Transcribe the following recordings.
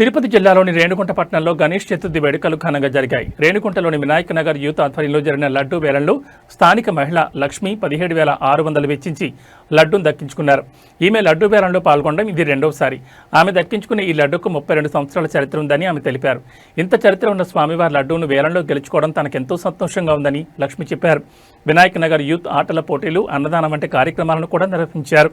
తిరుపతి జిల్లాలోని రేణుకుంట పట్టణంలో గణేష్ చతుర్థి వేడుకలు ఘనంగా జరిగాయి. రేణుకుంటలోని వినాయక నగర్ యూత్ ఆధ్వర్యంలో జరిగిన లడ్డూ వేలంలో స్థానిక మహిళ లక్ష్మి పదిహేడు వేల ఆరు వందలు వెచ్చించి లడ్డూను దక్కించుకున్నారు. ఈమె లడ్డూ వేలంలో పాల్గొనడం ఇది రెండవసారి ఆమె దక్కించుకునే ఈ లడ్డూకు ముప్పై రెండు సంవత్సరాల చరిత్ర ఉందని ఆమె తెలిపారు. ఇంత చరిత్ర ఉన్న స్వామివారి లడ్డూను వేలంలో గెలుచుకోవడం తనకెంతో సంతోషంగా ఉందని లక్ష్మి చెప్పారు. వినాయక నగర్ యూత్ ఆటల పోటీలు అన్నదానం వంటి కార్యక్రమాలను కూడా నిర్వహించారు.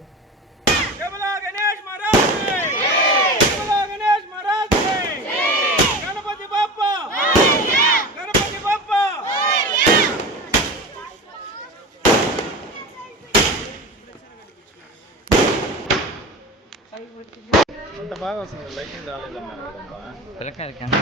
விளக்கம் இருக்காங்க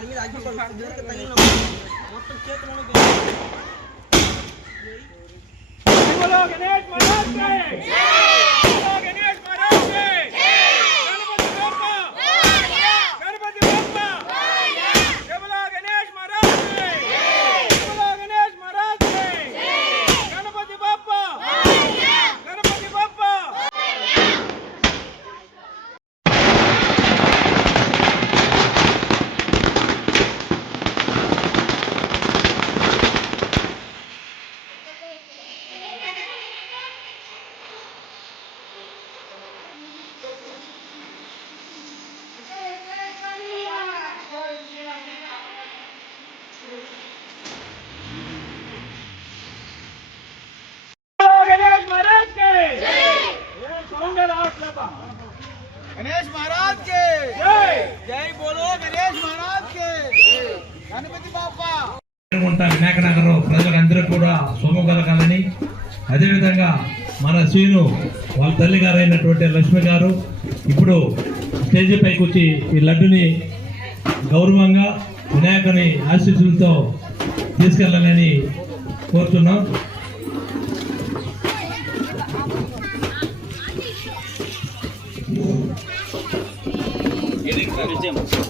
ತಣ್ಣೀರು ಹಾಕಿಕೊಂಡು ಒಟ್ಟು ಕ್ಷೇತ್ರ వినాయక ప్రజలందరూ కూడా శుభం కలగాలని అదేవిధంగా మన శ్రీను వాళ్ళ తల్లి గారు అయినటువంటి లక్ష్మి గారు ఇప్పుడు స్టేజీ పైకి వచ్చి ఈ లడ్డుని గౌరవంగా వినాయకుని ఆశీస్సులతో తీసుకెళ్ళాలని కోరుతున్నాం. విజయం.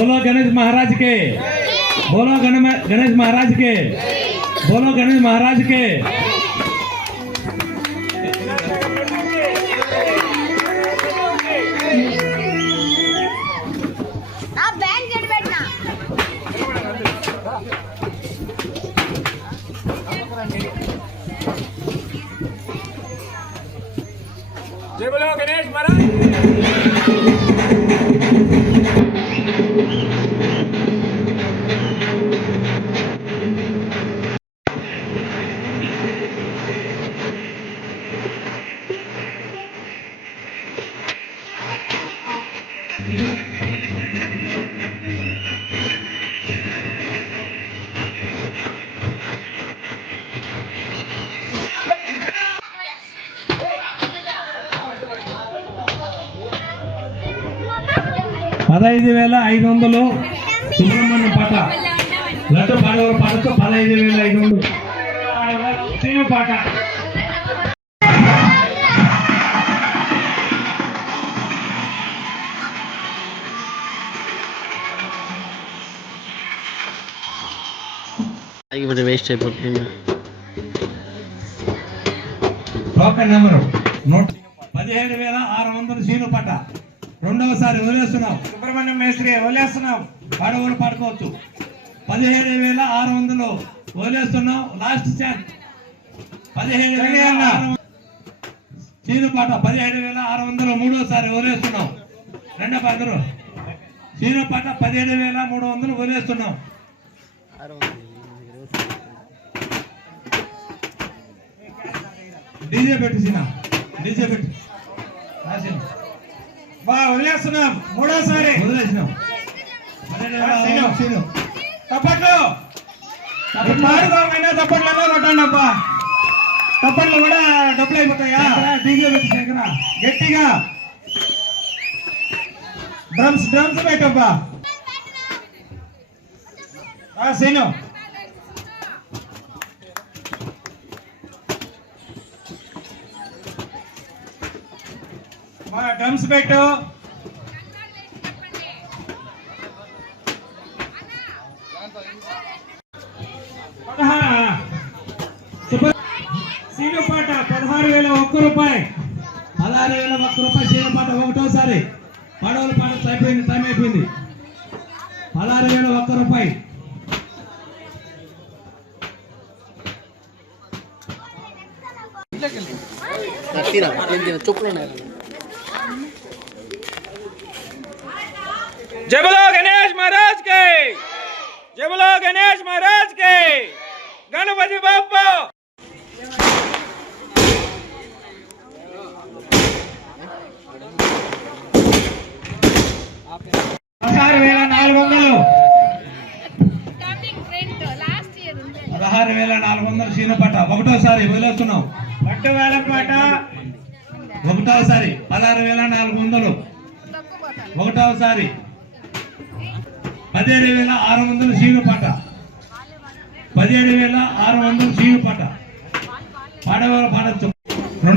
बोलो गणेश महाराज के। बोलो गण- गणेश महाराज के। बोलो गणेश महाराज के। పదహైదు వేల ఐదు వందలు. సుబ్రహ్మణ్యం పాట. లడ్డు పాడవల పాటతో పదహైదు వేల ఐదు వందలు. శ్రీను పాట. ఇప్పుడు వేస్ట్ అయిపోతుంది. టోకెన్ నెంబరు నూట పదిహేడు వేల ఆరు వందలు. సీను పాట. రెండవసారి వదిలేస్తున్నాం సుబ్రహ్మణ్యం మేస్త్రి వదిలేస్తున్నాం పాడవలు పాడుకోవచ్చు పదిహేడు వేల ఆరు వందలు వదిలేస్తున్నాం లాస్ట్ ఛాన్స్ పదిహేడు వేల పదిహేడు వేల ఆరు వందలు మూడోసారి వదిలేస్తున్నాం రెండో అందరూ సీను పాట. పదిహేడు వేల మూడు వందలు వదిలేస్తున్నాం డీజే పెట్టి సీనా. డీజే పెట్టి. రాసిన వదిలేస్తున్నాం. మూడోసారి. వదిలేసినాం. తప్పట్లు. పాడుకోమైనా తప్పట్లలో కొట్టండి అబ్బా. తప్పట్లు కూడా డబ్బులు అయిపోతాయా? డీజే పెట్టి గట్టిగా. డ్రమ్స్ డ్రమ్స్ పెట్టబ్బా ఆ, సీను. మా డ్రమ్స్ పెట్టు. పదహారు? పదహారు వేల ఒక్క రూపాయి. పదహారు వేల ఒక్క రూపాయి సీను పాట ఒకటోసారి. పడవల పాట అయిపోయింది టైం అయిపోయింది. పదహారు వేల ఒక్క రూపాయి. చొప్పులు జై గణేష్ మహారాజ్ కే జై గణేష్ మహారాజ్ కే గణపతి బాబా పదహారు వేల నాలుగు వందలు. పదహారు వేల నాలుగు వందలు సీనపాట ఒకటోసారి వదిలేస్తున్నాం. పట్టు వేల పాట ఒకటోసారి పదహారు వేల నాలుగు వందలు. ఒకటోసారి పదిహేడు వేల ఆరు వందలు సీలు పాట పదిహేడు వేల ఆరు వందలు సీలు పాట పాడేవాళ్ళ పాడచ్చు. రెండవ